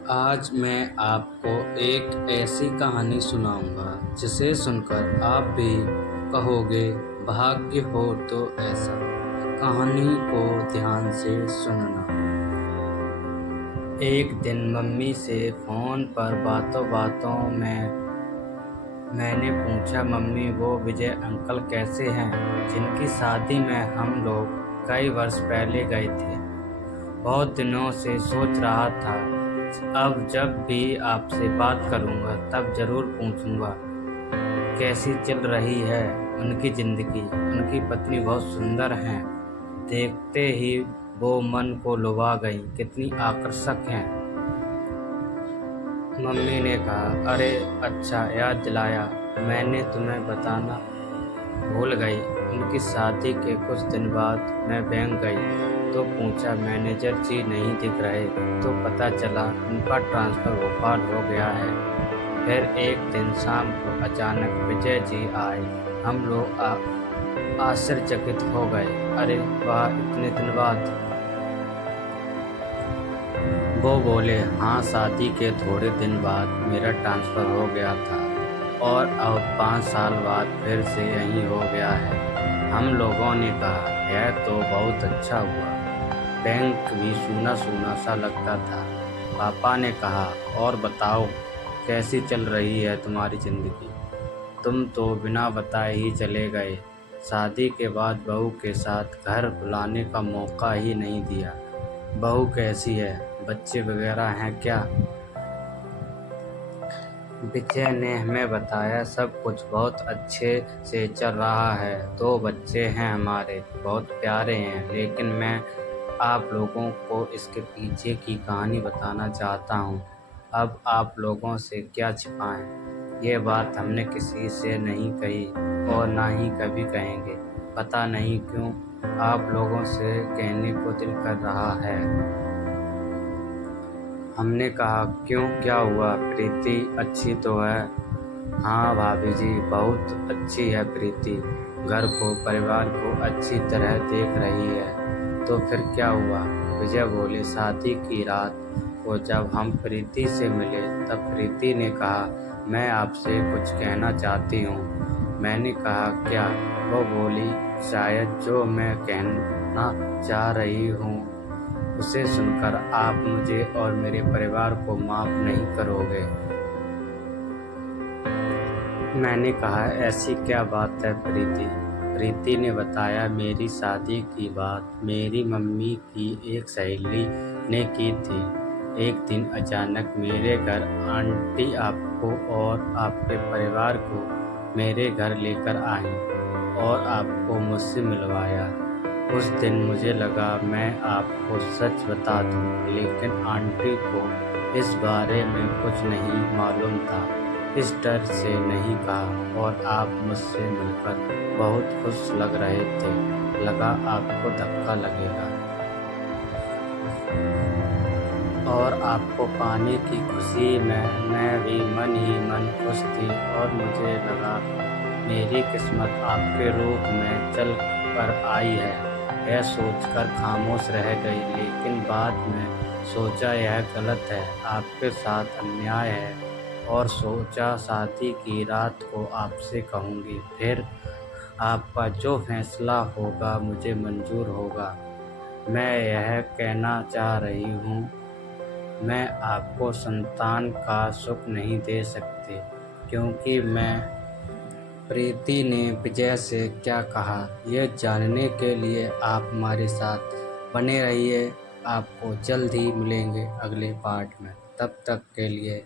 आज मैं आपको एक ऐसी कहानी सुनाऊंगा जिसे सुनकर आप भी कहोगे भाग्य हो तो ऐसा। कहानी को ध्यान से सुनना। एक दिन मम्मी से फ़ोन पर बातों बातों में मैंने पूछा, मम्मी वो विजय अंकल कैसे हैं जिनकी शादी में हम लोग कई वर्ष पहले गए थे। बहुत दिनों से सोच रहा था, अब जब भी आपसे बात करूंगा तब ज़रूर पूछूंगा कैसी चल रही है उनकी ज़िंदगी। उनकी पत्नी बहुत सुंदर हैं, देखते ही वो मन को लुभा गई। कितनी आकर्षक हैं। मम्मी ने कहा, अरे अच्छा याद दिलाया, मैंने तुम्हें बताना भूल गई। उनकी शादी के कुछ दिन बाद मैं बैंक गई तो पूछा, मैनेजर जी नहीं दिख रहे, तो पता चला उनका ट्रांसफ़र भोपाल हो गया है। फिर एक दिन शाम को अचानक विजय जी आए। हम लोग आश्चर्यचकित हो गए। अरे वाह, इतने दिन बाद। वो बोले, हाँ शादी के थोड़े दिन बाद मेरा ट्रांसफ़र हो गया था और अब 5 साल बाद फिर से यहीं हो गया है। हम लोगों ने कहा, यह तो बहुत अच्छा हुआ। बैंक भी सूना सूना सा लगता था। पापा ने कहा, और बताओ कैसी चल रही है तुम्हारी ज़िंदगी। तुम तो बिना बताए ही चले गए। शादी के बाद बहू के साथ घर बुलाने का मौका ही नहीं दिया। बहू कैसी है, बच्चे वगैरह हैं क्या? विजय ने हमें बताया, सब कुछ बहुत अच्छे से चल रहा है। 2 बच्चे हैं हमारे, बहुत प्यारे हैं। लेकिन मैं आप लोगों को इसके पीछे की कहानी बताना चाहता हूँ। अब आप लोगों से क्या छिपाएं। ये बात हमने किसी से नहीं कही और ना ही कभी कहेंगे। पता नहीं क्यों आप लोगों से कहने को दिल कर रहा है। हमने कहा, क्यों, क्या हुआ? प्रीति अच्छी तो है? हाँ भाभी जी, बहुत अच्छी है प्रीति। घर को, परिवार को अच्छी तरह देख रही है। तो फिर क्या हुआ? विजय बोले, शादी की रात को जब हम प्रीति से मिले तब प्रीति ने कहा, मैं आपसे कुछ कहना चाहती हूँ। मैंने कहा, क्या? वो बोली, शायद जो मैं कहना चाह रही हूँ उसे सुनकर आप मुझे और मेरे परिवार को माफ़ नहीं करोगे। मैंने कहा, ऐसी क्या बात है प्रीति? प्रीति ने बताया, मेरी शादी की बात मेरी मम्मी की एक सहेली ने की थी। एक दिन अचानक मेरे घर आंटी आपको और आपके परिवार को मेरे घर लेकर आई और आपको मुझसे मिलवाया। उस दिन मुझे लगा मैं आपको सच बता दूं, लेकिन आंटी को इस बारे में कुछ नहीं मालूम था। इस डर से नहीं कहा और आप मुझसे मिलकर बहुत खुश लग रहे थे। लगा आपको धक्का लगेगा और आपको पाने की खुशी में मैं भी मन ही मन खुश थी और मुझे लगा मेरी किस्मत आपके रूप में चल कर आई है। यह सोचकर खामोश रह गई, लेकिन बाद में सोचा यह गलत है, आपके साथ अन्याय है और सोचा शादी की रात को आपसे कहूँगी। फिर आपका जो फैसला होगा मुझे मंजूर होगा। मैं यह कहना चाह रही हूँ, मैं आपको संतान का सुख नहीं दे सकती क्योंकि मैं। प्रीति ने विजय से क्या कहा, यह जानने के लिए आप हमारे साथ बने रहिए। आपको जल्द ही मिलेंगे अगले पार्ट में। तब तक के लिए